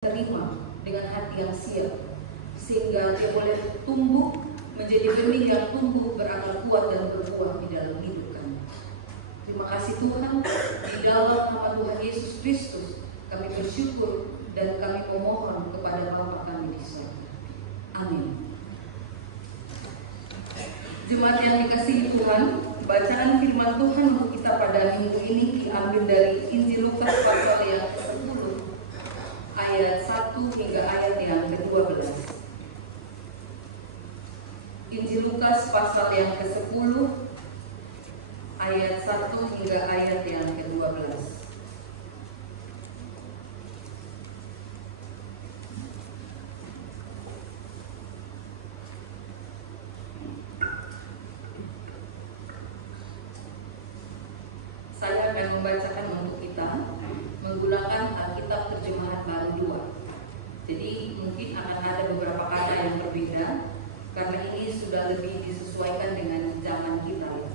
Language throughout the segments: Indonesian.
terima dengan hati yang siap, sehingga dia boleh tumbuh menjadi benih yang tumbuh berakar kuat dan berbuah di dalam hidup kami. Terima kasih Tuhan, di dalam nama Tuhan Yesus Kristus kami bersyukur dan kami memohon kepada Bapa kami di surga. Amin. Jemaat yang dikasihi Tuhan, bacaan firman Tuhan untuk kita pada minggu ini diambil dari Injil Lukas pasal yang ke-10 ayat 1 hingga ayat yang ke-12. Injil Lukas pasal yang ke-10 ayat 1 hingga ayat yang ke-12. Saya akan membacakan untuk kita menggunakan Alkitab terjemahan baru 2. Jadi mungkin akan ada beberapa kata yang berbeda karena ini sudah lebih disesuaikan dengan zaman kita ya.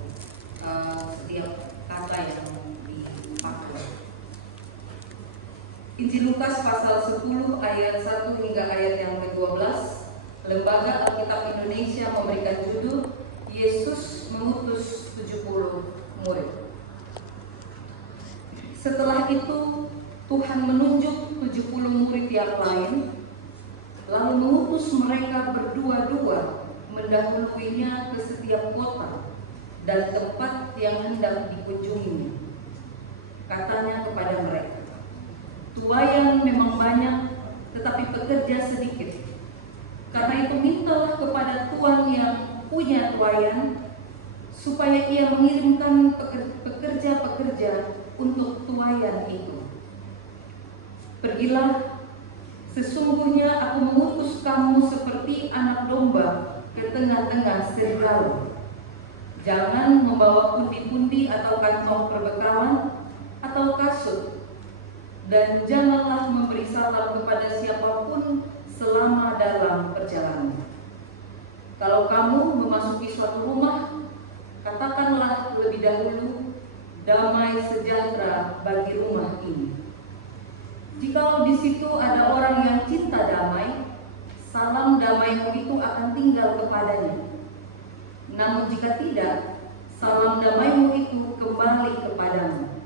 Setiap kata yang dipakai. Injil Lukas pasal 10 ayat 1 hingga ayat yang ke-12. Lembaga Alkitab Indonesia memberikan judul Yesus mengutus 70 murid. Setelah itu Tuhan menunjuk 70 murid yang lain, lalu mengutus mereka berdua-dua mendahuluinya ke setiap kota dan tempat yang hendak dikunjunginya. Katanya kepada mereka, "Tuayan memang banyak, tetapi pekerja sedikit. Karena itu mintalah kepada Tuhan yang punya tuayan, supaya ia mengirimkan pekerja-pekerja untuk tuayan itu. Pergilah, sesungguhnya aku mengutus kamu seperti anak domba ke tengah-tengah serigala. Jangan membawa pundi-pundi atau kantong perbekalan atau kasut, dan janganlah memberi salam kepada siapapun selama dalam perjalanan. Kalau kamu memasuki suatu rumah, katakanlah lebih dahulu, damai sejahtera bagi rumah ini. Jikalau di situ ada orang yang cinta damai, salam damaimu itu akan tinggal kepadanya. Namun jika tidak, salam damaimu itu kembali kepadamu.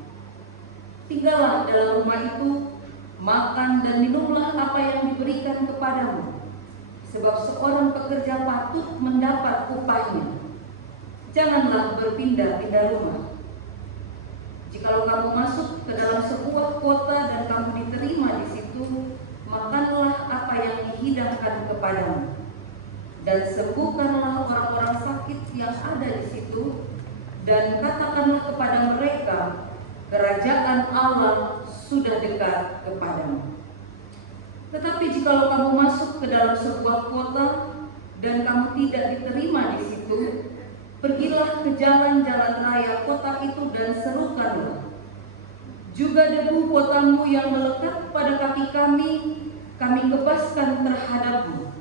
Tinggallah dalam rumah itu, makan dan minumlah apa yang diberikan kepadamu, sebab seorang pekerja patut mendapat upahnya. Janganlah berpindah-pindah rumah. Jikalau kamu masuk ke dalam sebuah kota dan kamu diterima di situ, makanlah apa yang dihidangkan kepadamu, dan sembuhkanlah orang-orang sakit yang ada di situ, dan katakanlah kepada mereka, kerajaan Allah sudah dekat kepadamu. Tetapi jikalau kamu masuk ke dalam sebuah kota dan kamu tidak diterima di situ, pergilah ke jalan-jalan raya kota itu dan serukanlah, juga debu kotamu yang melekat pada kaki kami kebaskan terhadapmu.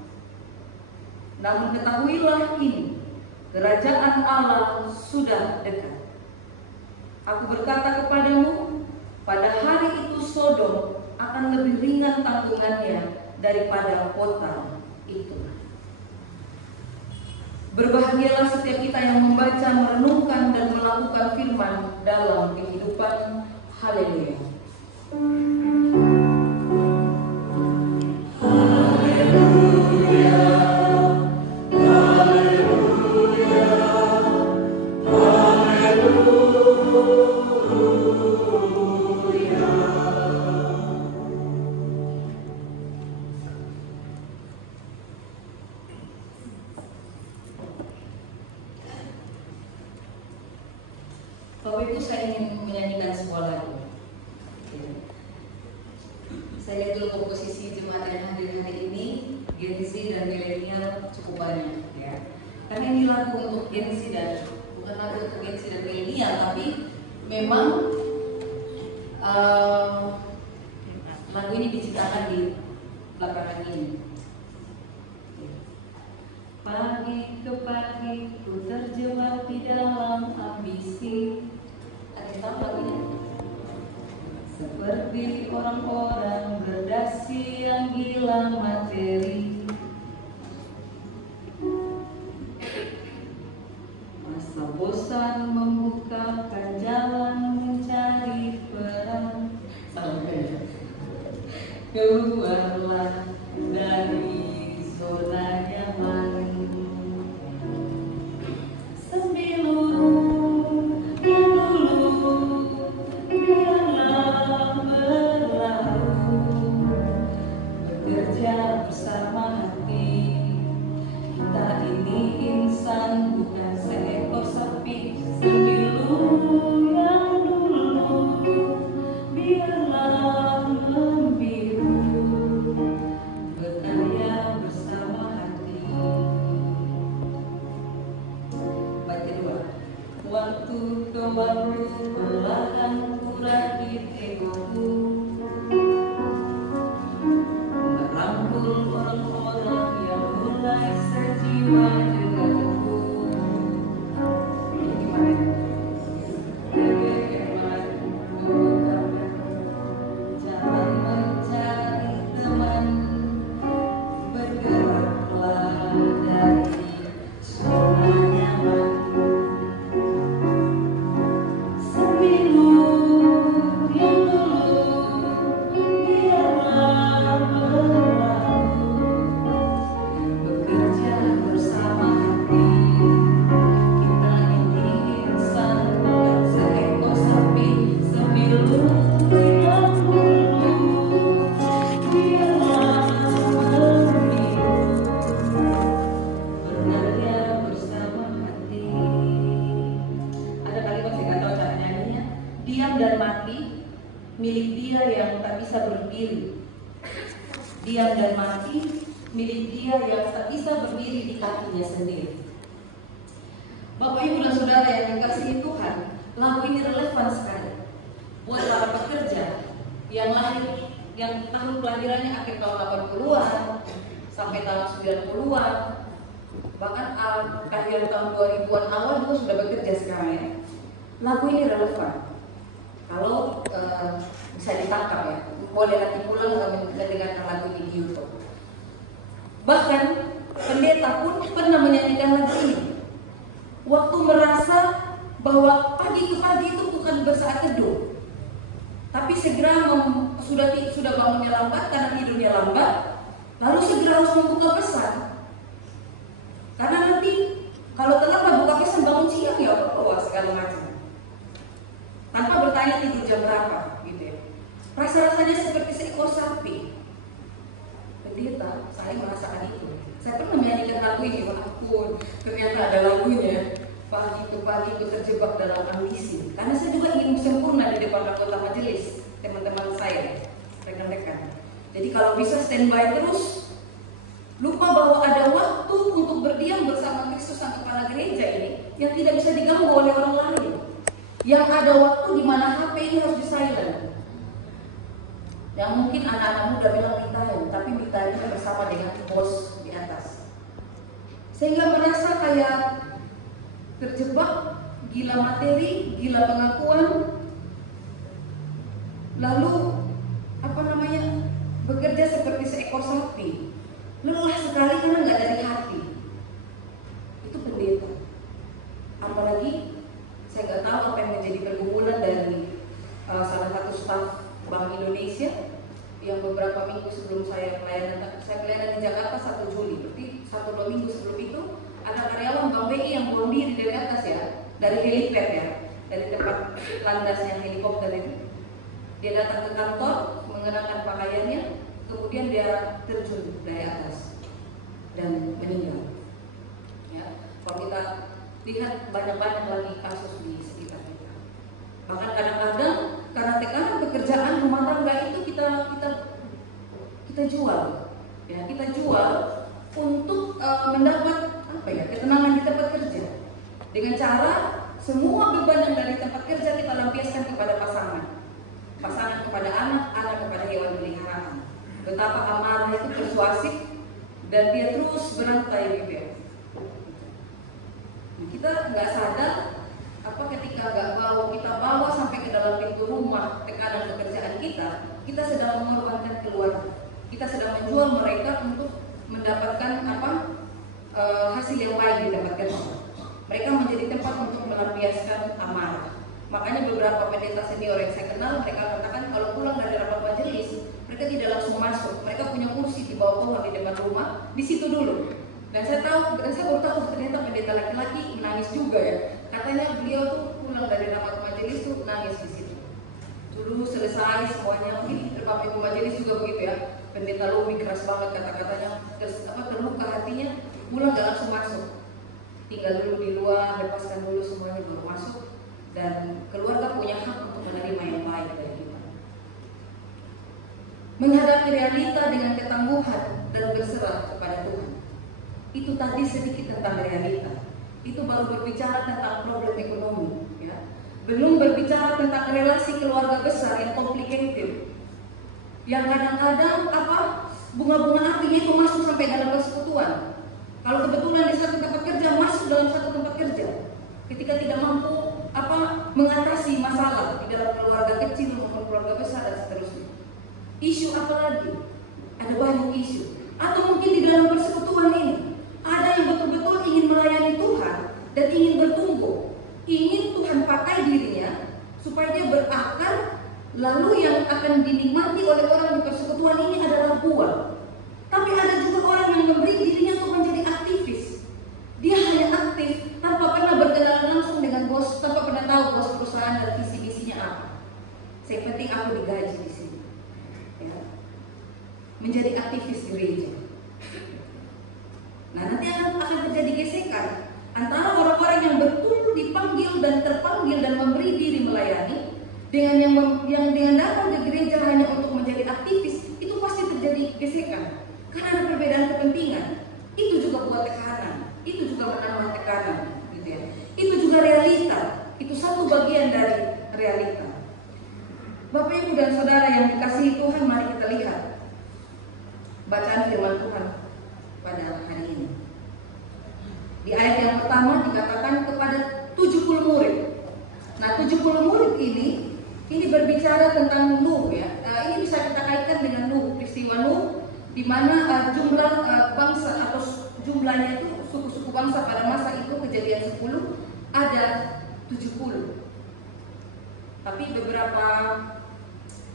Namun ketahuilah ini, kerajaan Allah sudah dekat. Aku berkata kepadamu, pada hari itu Sodom akan lebih ringan tanggungannya daripada kota itu." Berbahagialah setiap kita yang membaca, merenungkan, dan melakukan firman dalam kehidupan. Haleluya. Bapak Ibu, saya ingin menyanyikan sebuah lagu. Saya lihat dulu komposisi jemaat yang hadir hari ini, Gen Z dan milenial cukup banyak ya. Karena ini lagu untuk Gen Z dan bukan lagu untuk Gen Z dan milenial, tapi memang lagu ini diciptakan di belakangan ini. Pagi ke pagi ku terjebak di dalam ambisi. Ada yang tahu lagunya? seperti orang-orang berdasi yang gila materi. Masa bosan membukakan jalan mencari peran. Keluarlah dari zona nyaman. Sembilu yang dulu biarlah berlalu. Bekerja bersama hati. Kita ini insan bukan seekor sapi. Sembilu yang dulu biarlah membiru. Bekerja bersama hati. Bait kedua. Waktu kau baru perlahan kurakit egoku, merangkul orang-orang yang mulai sejiwa denganku. Ini gimana? Bagaimana jalan mencari teman, bergeraklah dari zona nyaman. Sembilu yang dulu biarlah berlalu. Bekerja bersama hati. Kita ini insan bukan seekor sapi. Sembilu yang dulu biarlah membiru. Bekerja bersama hati. Ada kalimat saya nggak tahu cara nyanyinya. Diam dan mati milik dia yang tak bisa berdiri. Diam dan mati milik dia yang tak bisa berdiri di kakinya sendiri. Bapak, Ibu, dan Saudara yang dikasihi Tuhan, lagu ini relevan sekali buat para pekerja yang lahir, yang tahun kelahirannya akhir tahun 80-an sampai tahun 90-an, bahkan akhir tahun 2000-an awal juga sudah bekerja sekarang ya. Lagu ini relevan kalau bisa ditangkap ya. Boleh nanti pulang mendengarkan lagu ini di YouTube. Bahkan pendeta pun pernah menyanyikan lagu ini waktu merasa bahwa pagi ke pagi itu bukan bersaat teduh, tapi segera sudah bangunnya lambat karena tidurnya lambat, lalu segera harus membuka pesan. Karena nanti kalau terlambat buka pesan bangun siang ya apa segala macam. Tanpa bertanya tidur jam berapa gitu ya. Rasa-rasanya seperti seekor sapi. Pendeta, saya merasakan itu. Saya pernah menyanyikan lagu ini, walaupun ternyata ada lagunya. Pagi ke pagi ku terjebak dalam ambisi. Karena saya juga ingin sempurna di depan anggota majelis, teman-teman saya, rekan-rekan. Jadi kalau bisa standby terus, lupa bahwa ada waktu untuk berdiam bersama Kristus sang kepala gereja ini yang tidak bisa diganggu oleh orang lain. Yang ada waktu di mana HP ini harus di silent. Yang mungkin anak-anak muda bilang me time, tapi me time bersama dengan bos di atas. Sehingga merasa kayak terjebak, gila materi, gila pengakuan, lalu bekerja seperti seekor sapi, lelah sekali karena nggak dari hati. Itu pendeta. Apalagi saya nggak tahu apa yang menjadi pergumulan dari salah satu staf Bank Indonesia yang beberapa minggu sebelum saya pelayanan di Jakarta 1 Juli, berarti 1-2 minggu sebelum itu ada karyawan Bank BI yang buang diri dari atas ya, dari helipad ya, dari tempat landasnya helikopter itu. Dia datang ke kantor mengenakan pakaiannya, kemudian dia terjun dari atas dan meninggal. Ya, kalau kita lihat banyak-banyak lagi kasus di sekitar kita. Bahkan kadang-kadang karena tekanan pekerjaan rumah tangga itu kita jual, ya kita jual untuk mendapat ketenangan di tempat kerja dengan cara semua beban yang dari tempat kerja kita lampiaskan kepada pasangan kepada anak kepada hewan peliharaan. Betapa amarah itu persuasif dan dia terus berantai gitu ya. Kita nggak sadar ketika kita bawa sampai ke dalam pintu rumah tekanan pekerjaan kita sedang mengorbankan keluarga. Kita sedang menjual mereka untuk mendapatkan hasil yang baik di tempat kerja. Mereka menjadi tempat untuk melampiaskan amarah. Makanya beberapa pendeta senior yang saya kenal, mereka katakan kalau pulang dari rapat majelis, mereka tidak langsung masuk. Mereka punya kursi di bawah pohon di depan rumah, di situ dulu. Dan saya baru tahu ternyata pendeta laki-laki menangis juga ya. Katanya beliau tuh pulang dari rapat majelis tuh nangis di situ. Dulu selesai semuanya, mungkin Bapak Ibu majelis juga begitu ya. Pendeta lebih keras banget kata-katanya, terluka hatinya, pulang gak langsung masuk. Tinggal dulu di luar, lepaskan dulu semuanya baru masuk. Dan keluarga punya hak untuk menerima yang baik dari kita. Menghadapi realita dengan ketangguhan dan berserah kepada Tuhan. Itu tadi sedikit tentang realita. Itu baru berbicara tentang problem ekonomi, ya. Belum berbicara tentang relasi keluarga besar yang complicated. Yang kadang-kadang bunga-bunga apinya itu masuk sampai dalam persekutuan. Kalau kebetulan di satu tempat kerja masuk dalam satu tempat kerja, ketika tidak mampu mengatasi masalah di dalam keluarga kecil maupun keluarga besar dan seterusnya. Isu apa lagi? Ada banyak isu. Atau mungkin di dalam persekutuan ini ada yang betul-betul ingin melayani Tuhan dan ingin bertumbuh, ingin Tuhan pakai dirinya supaya dia berakar, lalu yang akan dinikmati oleh orang di persekutuan ini adalah buah. Tapi ada juga orang yang memberi dirinya untuk menjadi aktivis. Dia hanya aktif tanpa pernah berkenalan langsung dengan bos, tanpa pernah tahu bos perusahaan dan visi-misinya apa. Saya penting aku digaji di sini, ya. Menjadi aktivis gereja. Nah, nanti akan terjadi gesekan antara orang-orang yang betul dipanggil dan terpanggil dan memberi diri melayani dengan yang dengan datang ke gereja hanya untuk menjadi aktivis. Itu pasti terjadi gesekan karena ada perbedaan kepentingan. Itu juga buat tekanan. Itu juga menambah tekanan, gitu ya. Itu juga realita. Itu satu bagian dari realita. Bapak Ibu dan Saudara yang dikasihi Tuhan, mari kita lihat bacaan firman Tuhan pada hari ini. Di ayat yang pertama dikatakan kepada 70 murid. Nah, 70 murid ini berbicara tentang Nuh, ya. Ini bisa kita kaitkan dengan Nuh, peristiwa Nuh, di mana jumlah bangsa atau jumlahnya itu suku-suku bangsa pada masa itu, Kejadian 10 ada 70. Tapi beberapa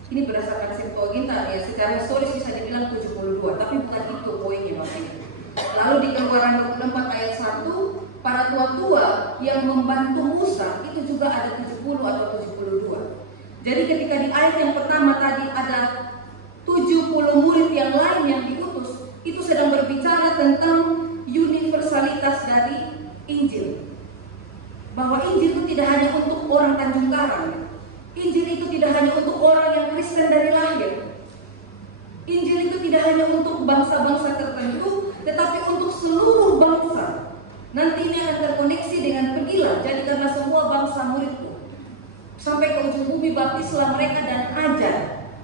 ini berdasarkan Septuaginta, ya, secara historis bisa dibilang 72, tapi bukan itu poinnya maksudnya. Lalu di Keluaran 24 ayat 1, para tua-tua yang membantu Musa itu juga ada 70 atau 72. Jadi ketika di ayat yang pertama tadi ada 70 murid yang lain yang diutus, itu sedang berbicara tentang universalitas dari Injil. Bahwa Injil itu tidak hanya untuk orang Tanjung Karang. Injil itu tidak hanya untuk orang yang Kristen dari lahir. Injil itu tidak hanya untuk bangsa-bangsa tertentu, tetapi untuk seluruh bangsa. Nanti ini akan terkoneksi dengan pergilah, jadikanlah semua bangsa muridku. Sampai ke ujung bumi, baptislah mereka dan ajar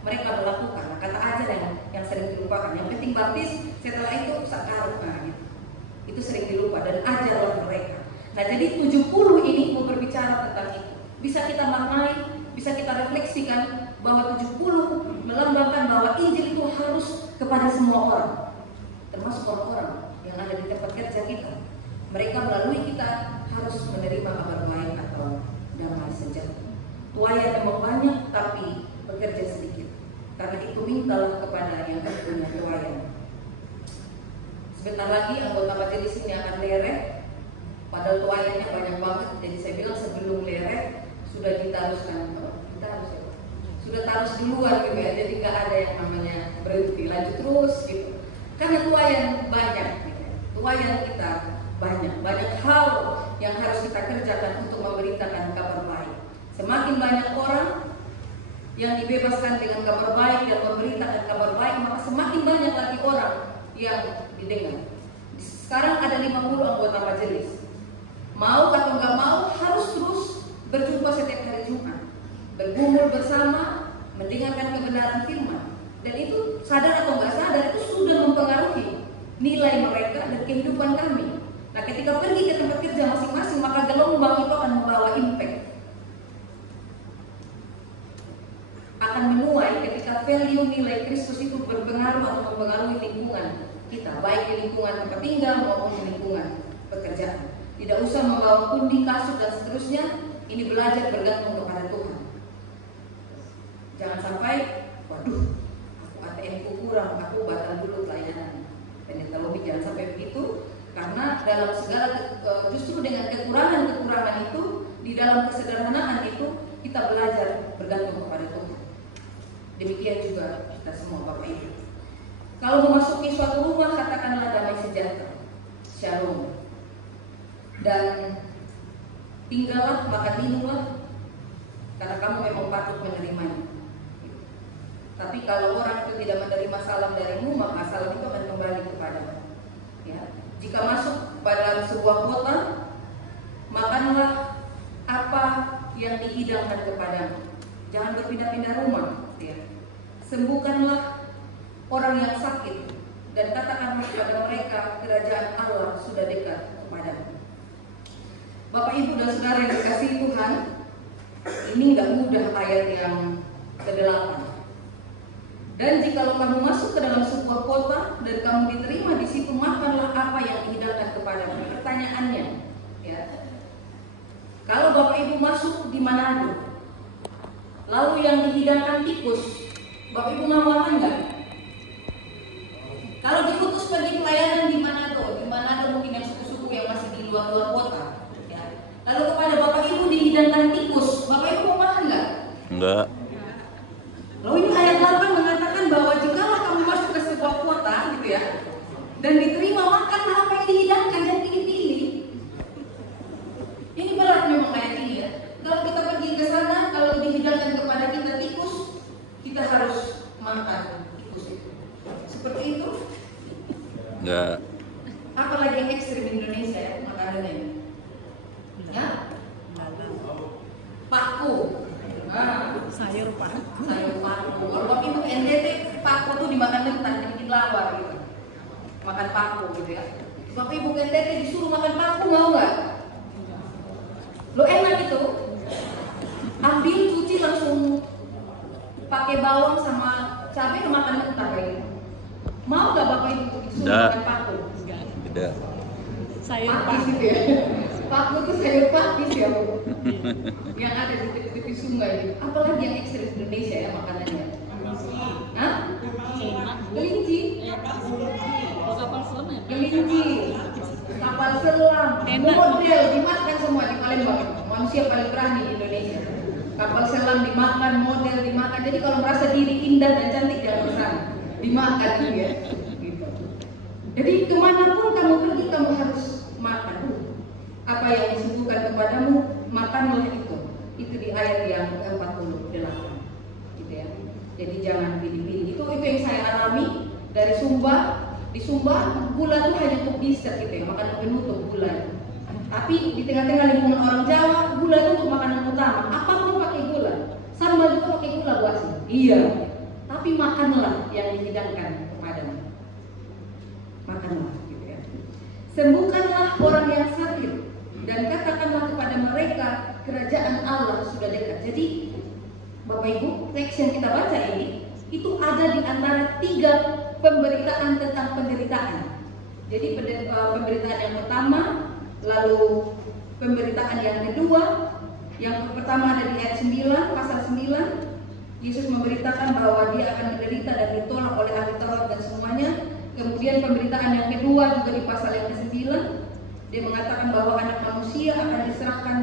mereka melakukan. Nah, kata ajar yang sering dilupakan. Yang penting baptis, setelah itu sakarut, gitu. Itu sering dilupa, dan ajarlah mereka. Nah, jadi 70 ini mau berbicara tentang itu. Bisa kita maknai, bisa kita refleksikan bahwa 70 melambangkan bahwa Injil itu harus kepada semua orang, termasuk orang-orang yang ada di tempat kerja kita. Mereka melalui kita harus menerima kabar baik atau damai sejahtera. Tuayan memang banyak tapi bekerja sedikit. Karena itu mintalah kepada yang punya tuayan. Sebentar lagi anggota majelis ini akan lereh. Padahal tuayannya banyak banget. Jadi saya bilang sebelum lereh sudah sudah taruh duluan gitu ya. Jadi nggak ada yang namanya berhenti, lanjut terus gitu. Karena tuayan banyak gitu. Tuayan kita banyak hal yang harus kita kerjakan untuk memberitakan kabar baik. Semakin banyak orang yang dibebaskan dengan kabar baik dan memberitakan kabar baik, maka semakin banyak lagi orang yang didengar. Sekarang ada 50 anggota majelis. Mau atau nggak mau harus terus berjumpa setiap hari Jumat, bergumul bersama, mendengarkan kebenaran firman. Dan itu sadar atau nggak sadar itu sudah mempengaruhi nilai mereka dan kehidupan kami. Nah, ketika pergi ke tempat kerja masing-masing, maka gelombang itu akan membawa impact. value nilai Kristus itu berpengaruh atau mempengaruhi lingkungan kita, baik di lingkungan tempat tinggal maupun di lingkungan pekerjaan. Tidak usah membawa pundi, kasut dan seterusnya. Ini belajar bergantung kepada Tuhan. Jangan sampai, waduh, aku ATM ku kurang, aku batal dulu pelayanan. Pendeta lobby, jangan sampai begitu. Karena dalam segala justru dengan kekurangan-kekurangan itu, di dalam kesederhanaan itu kita belajar bergantung kepada Tuhan. Demikian juga kita semua Bapak Ibu. Kalau memasuki suatu rumah, katakanlah damai sejahtera, shalom, dan tinggallah, makan minumlah, karena kamu memang patut menerimanya. Tapi kalau orang itu tidak menerima salam darimu, maka salam itu akan kembali kepadamu. Ya. Jika masuk pada sebuah kota, makanlah apa yang dihidangkan kepadamu. Jangan berpindah-pindah rumah. Ya. Sembuhkanlah orang yang sakit dan katakanlah kepada mereka, kerajaan Allah sudah dekat kepadamu. Bapak Ibu dan Saudara yang dikasihi Tuhan, ini nggak mudah ayat yang ke-8. Dan jikalau kamu masuk ke dalam sebuah kota dan kamu diterima di situ, makanlah apa yang dihidangkan kepadamu. Pertanyaannya, ya, kalau Bapak Ibu masuk di Manado, lalu yang dihidangkan tikus, Bapak Ibu mau makan nggak? Kalau diutus pergi pelayanan di Manado mungkin yang suku-suku yang masih di luar-luar kota, ya. Lalu kepada Bapak Ibu dihidangkan tikus, Bapak Ibu mau makan nggak? Enggak. Lalu ini ayat 8 mengatakan bahwa jikalau kamu masuk ke sebuah kota, gitu ya, dan diterima, makanlah apa yang dihidangkan dan pilih-pilih. Ini berat memang ayat ini, ya. Kalau kita pergi ke sana, kalau dihidangkan kepada kita tikus, kita harus makan tikus itu. Seperti itu? Enggak. Apalagi yang ekstrim di Indonesia, ya, makanannya. Ya? Paku. Nah, sayur paku. Kalau waktu itu NTT, paku tuh dimakan mentah, dibikin lawar gitu. Makan paku gitu ya. Bapak Ibu NTT disuruh makan paku, mau nggak? Lo enak itu. Ambil, cuci, langsung pakai bawang sama cabai, makan mentah kayak gitu. Mau nggak Bapak Ibu disuruh makan paku? Tidak. Sayur Pakis paku. itu ya. Paku itu sayur pakis ya Bu. Yang ada di tepi-tepi sungai itu. Apalagi yang ekstrim di Indonesia ya makanannya. Hah? Kelinci. Kapal selam ya? Kelinci. Kapal selam. Model dimakan semua di Palembang. Manusia paling berani di Indonesia. Kapal selam dimakan, model dimakan. Jadi kalau merasa diri indah dan cantik jangan ke sana. Dimakan ya. Gitu. Jadi kemanapun kamu pergi kamu harus makan. Apa yang disuguhkan kepadamu, makanlah itu. Itu di ayat yang ke-48, gitu ya. Jadi jangan pilih-pilih. Itu yang saya alami dari Sumba. Di Sumba gula itu hanya untuk dessert gitu ya, makanan penutup gula. Tapi di tengah-tengah lingkungan orang Jawa, gula itu untuk makanan utama. Apapun pakai gula. Sambal juga pakai gula Bu Asih. Iya. Tapi makanlah yang dihidangkan kepadamu. Makanlah gitu ya. Sembuhkanlah orang yang sakit dan katakanlah kepada mereka, kerajaan Allah sudah dekat. Jadi Bapak Ibu, teks yang kita baca ini itu ada di antara 3 pemberitaan tentang penderitaan. Jadi pemberitaan yang pertama, lalu pemberitaan yang kedua. Yang pertama ada di ayat 9, pasal 9. Yesus memberitakan bahwa dia akan menderita dan ditolak oleh ahli Taurat dan semuanya. Kemudian pemberitaan yang kedua juga di pasal yang ke-9. Dia mengatakan bahwa anak manusia akan diserahkan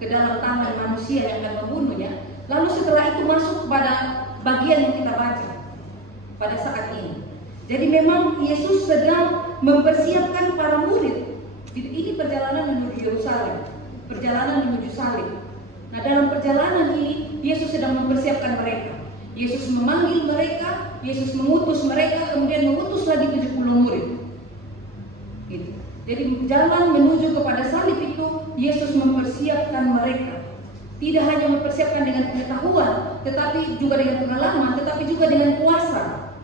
ke dalam tangan manusia yang akan membunuhnya. Lalu setelah itu masuk pada bagian yang kita baca pada saat ini. Jadi memang Yesus sedang mempersiapkan para murid. Ini perjalanan menuju Yerusalem, perjalanan menuju salib. Nah dalam perjalanan ini Yesus sedang mempersiapkan mereka. Yesus memanggil mereka, Yesus mengutus mereka, kemudian mengutus lagi 70 murid. Gitu. Jadi jalan menuju kepada salib itu Yesus mempersiapkan mereka. Tidak hanya mempersiapkan dengan pengetahuan, tetapi juga dengan pengalaman, tetapi juga dengan kuasa.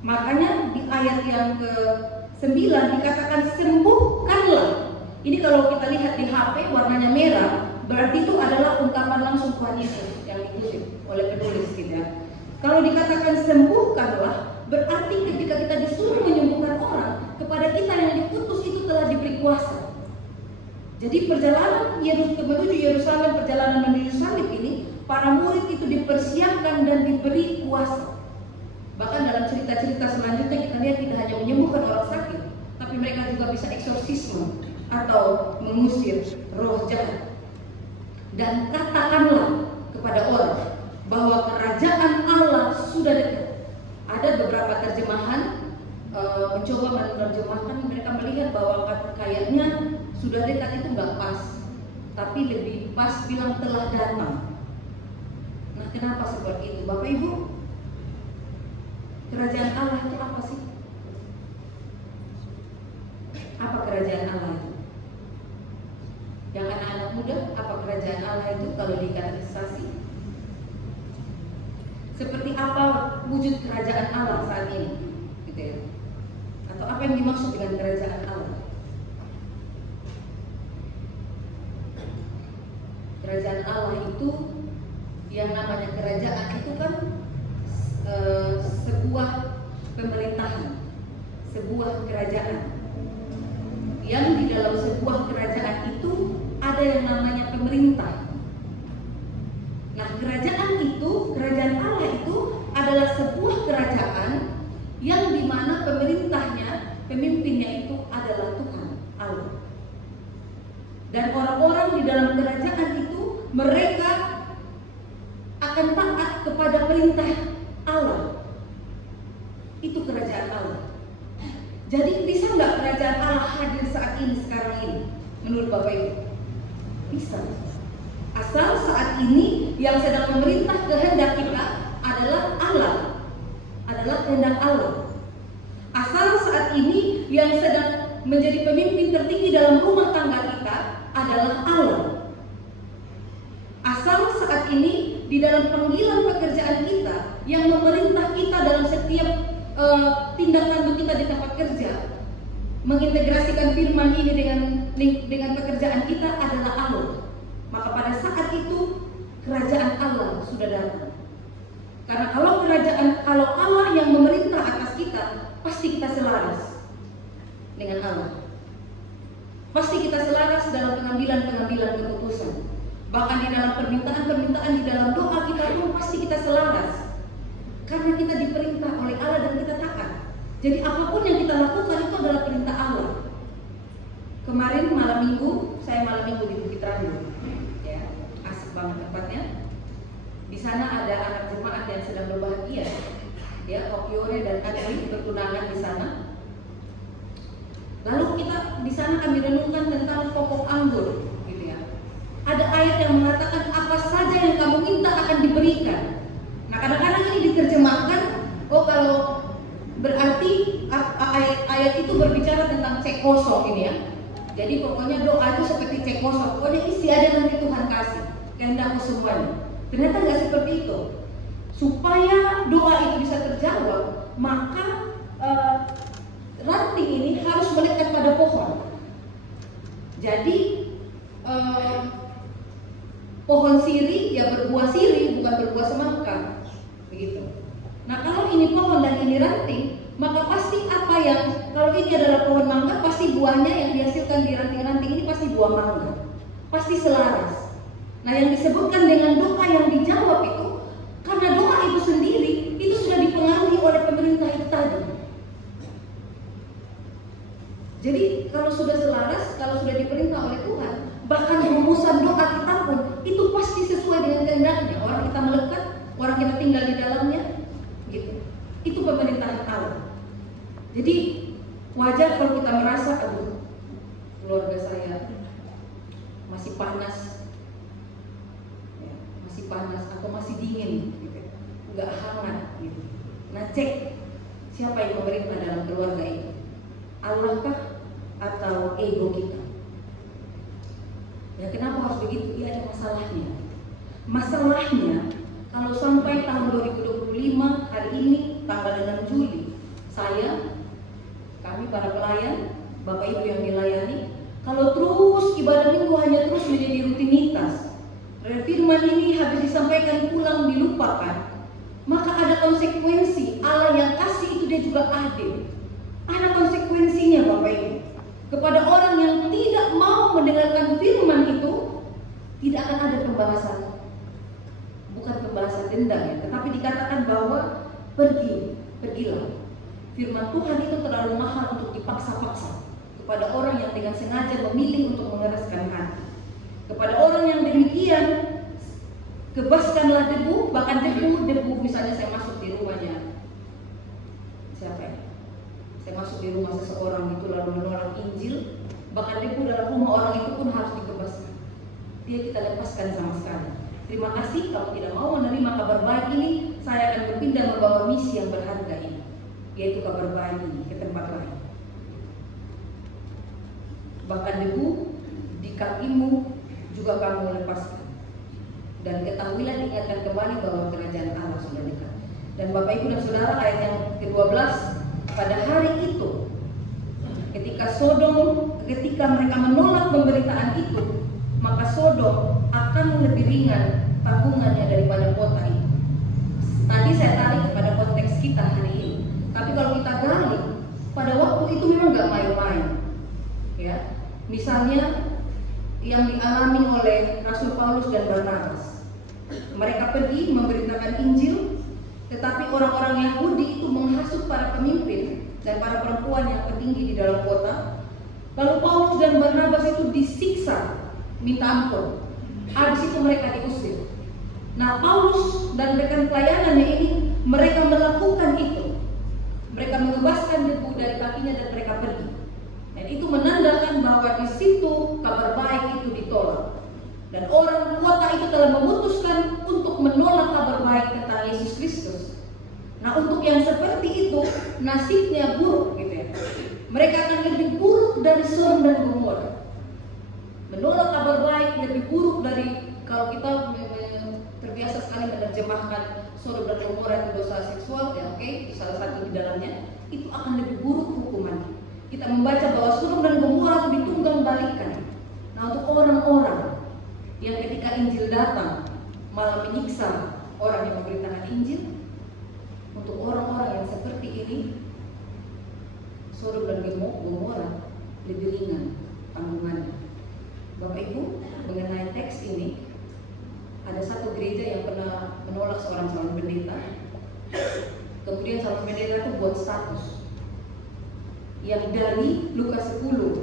Makanya di ayat yang ke-9 dikatakan sembuhkanlah. Ini kalau kita lihat di HP warnanya merah, berarti itu adalah ungkapan langsung Tuhan Yesus yang dikutip oleh penulis kita. Kalau dikatakan sembuhkanlah, berarti ketika kita disuruh menyembuhkan orang, kepada kita yang diutus itu telah diberi kuasa. Jadi perjalanan menuju Yerusalem, perjalanan menuju salib ini, para murid itu dipersiapkan dan diberi kuasa. Bahkan dalam cerita-cerita selanjutnya kita lihat tidak hanya menyembuhkan orang sakit, tapi mereka juga bisa eksorsisme atau mengusir roh jahat. Dan katakanlah kepada orang bahwa kerajaan Allah sudah dekat. Ada beberapa terjemahan mencoba menerjemahkan, mereka melihat bahwa kayaknya sudah dekat itu nggak pas, tapi lebih pas bilang telah datang. Nah, kenapa seperti itu, Bapak Ibu? Kerajaan Allah itu apa sih? Apa kerajaan Allah itu? Yang anak-anak muda, apa kerajaan Allah itu kalau dikategorisasi? Seperti apa wujud kerajaan Allah saat ini? Gitu ya. Atau apa yang dimaksud dengan kerajaan Allah? Kerajaan Allah itu, yang namanya kerajaan itu kan sebuah pemerintahan, sebuah kerajaan. Yang di dalam sebuah kerajaan itu ada yang namanya pemerintah. Nah, kerajaan itu, kerajaan Allah itu adalah sebuah kerajaan yang dimana pemerintahnya, pemimpinnya itu adalah Tuhan Allah. Dan orang-orang di dalam kerajaan itu mereka akan taat kepada perintah Allah. Itu kerajaan Allah. Jadi bisa nggak kerajaan Allah hadir saat ini, sekarang ini? Menurut Bapak Ibu? Bisa. Asal saat ini yang sedang memerintah kehendak kita adalah Allah, adalah kehendak Allah. Asal saat ini yang sedang menjadi pemimpin tertinggi dalam rumah tangga kita adalah Allah. Asal saat ini di dalam panggilan pekerjaan kita yang memerintah kita dalam setiap tindak tanduk kita di tempat kerja, mengintegrasikan firman ini dengan pekerjaan kita adalah Allah. Maka pada saat itu kerajaan Allah sudah datang. Karena kalau Allah yang memerintah atas kita, pasti kita selaras dengan Allah. Pasti kita selaras dalam pengambilan keputusan. Bahkan di dalam permintaan di dalam doa kita pun pasti kita selaras. Karena kita diperintah oleh Allah dan kita taat. Jadi apapun yang kita lakukan itu adalah perintah Allah. Kemarin malam minggu di Bukit Randu, ya, asik banget tempatnya. Di sana ada anak jemaat yang sedang berbahagia, ya, Okiore dan Adri bertunangan di sana. Lalu kita di sana kami renungkan tentang pokok anggur, gitu ya. Ada ayat yang mengatakan apa saja yang kamu minta akan diberikan. Nah, kadang-kadang ini diterjemahkan, oh kalau berarti ayat itu berbicara tentang cek kosong ini ya. Jadi pokoknya doa itu seperti cek kosong, pokoknya isi aja nanti Tuhan kasih kehendakmu semuanya. Ternyata nggak seperti itu. Supaya doa itu bisa terjawab, maka ranting ini harus melekat pada pohon. Jadi pohon siri ya berbuah siri, bukan berbuah semangka. Begitu. Nah, kalau ini pohon dan ini ranting, maka pasti apa yang, kalau ini adalah pohon mangga, pasti buahnya yang dihasilkan di ranting-ranting ini pasti buah mangga. Pasti selaras. Nah, yang disebutkan dengan doa yang dijawab itu, karena doa itu sendiri itu sudah dipengaruhi oleh pemerintah itu tadi. Jadi kalau sudah selaras, kalau sudah diperintah oleh Tuhan, bahkan rumusan doa kita pun itu pasti sesuai dengan kehendaknya. Orang kita melekat, orang kita tinggal di dalamnya, gitu. Itu pemerintahan Allah. Jadi wajar kalau kita merasa, aduh, keluarga saya masih panas, ya, masih panas atau masih dingin, gitu, nggak hangat, gitu. Nah, cek siapa yang memerintah dalam keluarga itu, Allah kah atau ego kita? Ya, kenapa harus begitu? Ya, ada masalahnya. Masalahnya kalau sampai tahun 2025 hari ini tanggal 6 Juli, kami para pelayan, Bapak Ibu yang dilayani, kalau terus ibadah minggu hanya terus menjadi rutinitas, firman ini habis disampaikan pulang dilupakan, maka ada konsekuensi. Allah yang kasih itu dia juga adil. Ada konsekuensinya Bapak Ibu. Kepada orang yang tidak mau mendengarkan firman itu, tidak akan ada pembalasan. Bukan pembalasan dendam ya, tetapi dikatakan bahwa pergilah. Firman Tuhan itu terlalu mahal untuk dipaksa-paksa kepada orang yang dengan sengaja memilih untuk mengeraskan hati. Kepada orang yang demikian, kebaskanlah debu, bahkan debu misalnya saya masuk di rumahnya siapa ya? Saya masuk di rumah seseorang itu lalu menolak Injil, bahkan debu dalam rumah orang itu pun harus dikebaskan. Dia kita lepaskan sama sekali. Terima kasih, kalau tidak mau menerima kabar baik ini, saya akan berpindah membawa misi yang berharga ini, yaitu kabar baik ini ke tempat lain. Bahkan debu di kakimu juga kamu lepaskan. Dan ketahuilah, diingatkan kembali bahwa kerajaan Allah sudah dekat. Dan Bapak Ibu dan Saudara, ayat yang ke-12, pada hari itu ketika mereka menolak pemberitaan itu, maka Sodom akan lebih ringan tanggungannya daripada kota itu. Tadi saya tarik kepada konteks kita hari ini, tapi kalau kita gali, pada waktu itu memang gak main-main ya. Misalnya yang dialami oleh Rasul Paulus dan Barnabas, mereka pergi memberitakan Injil, tetapi orang-orang Yahudi itu menghasut para pemimpin dan para perempuan yang tertinggi di dalam kota. Lalu Paulus dan Barnabas itu disiksa, minta ampun. Habis itu mereka diusir. Nah, Paulus dan rekan pelayanannya ini, mereka melakukan itu. Mereka membebaskan debu dari kakinya dan mereka pergi. Dan itu menandakan bahwa di situ kabar baik itu ditolak. Dan orang kota itu telah memutuskan untuk menolak kabar baik tentang Yesus Kristus. Nah, untuk yang seperti itu nasibnya buruk gitu ya. Mereka akan lebih buruk dari Sodom dan Gomora. Menolak kabar baik lebih buruk dari, kalau kita terbiasa sekali menerjemahkan Sodom dan Gomora itu dosa seksual ya, oke, salah satu di dalamnya, itu akan lebih buruk hukumannya. Kita membaca bahwa Sodom dan Gomora itu ditunggang balikan. Nah, untuk orang-orang yang ketika Injil datang malah menyiksa orang yang memberitakan Injil, untuk orang-orang yang seperti ini, Sodom dan Gomora lebih ringan tanggungannya. Bapak Ibu, mengenai teks ini, ada satu gereja yang pernah menolak seorang calon pendeta. Kemudian calon pendeta itu buat status yang dari Lukas 10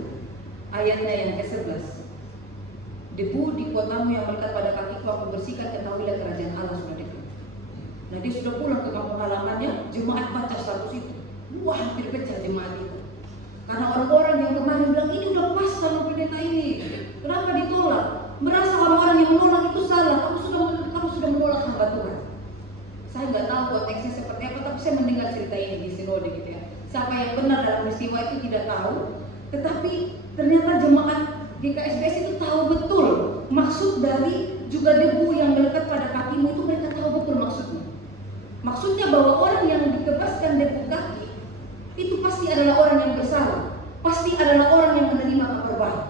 ayatnya yang ke-11. Debu di kotamu yang melekat pada kakiku aku bersihkan, ketahuilah kerajaan Allah sudah dekat. Nah, dia sudah pulang ke kampung halamannya, jemaat baca status itu. Wah, hampir pecah jemaat itu. Karena orang-orang yang kemarin bilang ini udah pas calon pendeta ini, kenapa ditolak? Merasa orang-orang yang menolak itu salah. Kamu sudah menolak hamba Tuhan. Saya nggak tahu konteksnya seperti apa, tapi saya mendengar cerita ini di sinode gitu ya. Siapa yang benar dalam peristiwa itu tidak tahu, tetapi ternyata jemaat GKSBS itu tahu betul maksud dari juga debu yang melekat pada kakimu itu, mereka tahu betul maksudnya. Maksudnya bahwa orang yang dikebaskan debu kaki itu pasti adalah orang yang bersalah, pasti adalah orang yang menerima kabar baik.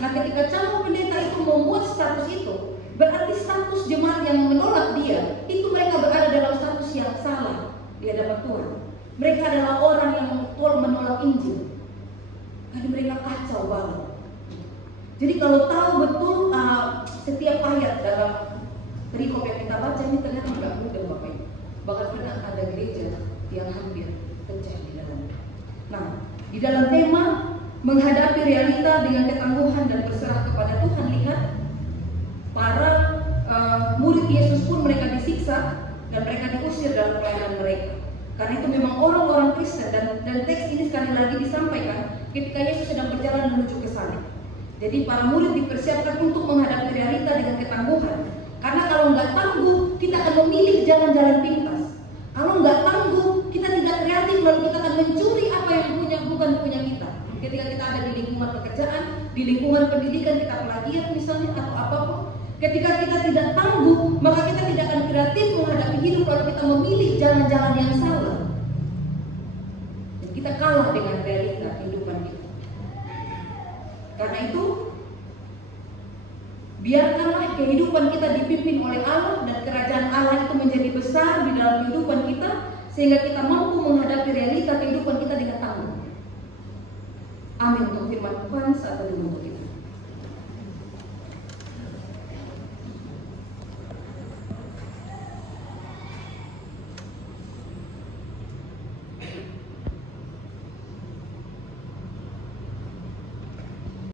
Nah, ketika calon pendeta itu membuat status itu, berarti status jemaat yang menolak dia, itu mereka berada dalam status yang salah di hadapan Tuhan. Mereka adalah orang yang menolak Injil. Jadi mereka kacau banget. Jadi kalau tahu betul setiap ayat dalam perikop yang kita baca ini ternyata nggak mudah Bapak Ibu. Bahkan pernah ada gereja yang hampir pecah di dalamnya. Nah, di dalam tema menghadapi realita dengan ketangguhan dan berserah kepada Tuhan, lihat para murid Yesus pun mereka disiksa dan mereka diusir dalam pelayanan mereka. Karena itu memang orang-orang Kristen, dan teks ini sekali lagi disampaikan ketika Yesus sedang berjalan menuju ke sana. Jadi para murid dipersiapkan untuk menghadapi realita dengan ketangguhan. Karena kalau nggak tangguh, kita akan memilih jalan-jalan pintas. Kalau nggak tangguh, kita tidak kreatif, lalu kita akan mencuri apa yang bukan punya kita. Ketika kita ada di lingkungan pekerjaan, di lingkungan pendidikan, kita plagiat misalnya atau apapun. Ketika kita tidak tangguh, maka kita tidak akan kreatif menghadapi hidup, lalu kita memilih jalan-jalan yang salah. Dan kita kalah dengan realita kehidupan kita. Karena itu, Biarkanlah kehidupan kita dipimpin oleh Allah dan kerajaan Allah itu menjadi besar di dalam kehidupan kita, sehingga kita mampu menghadapi realita kehidupan kita dengan tangguh. Amin untuk firman Tuhan saat ini untuk kita.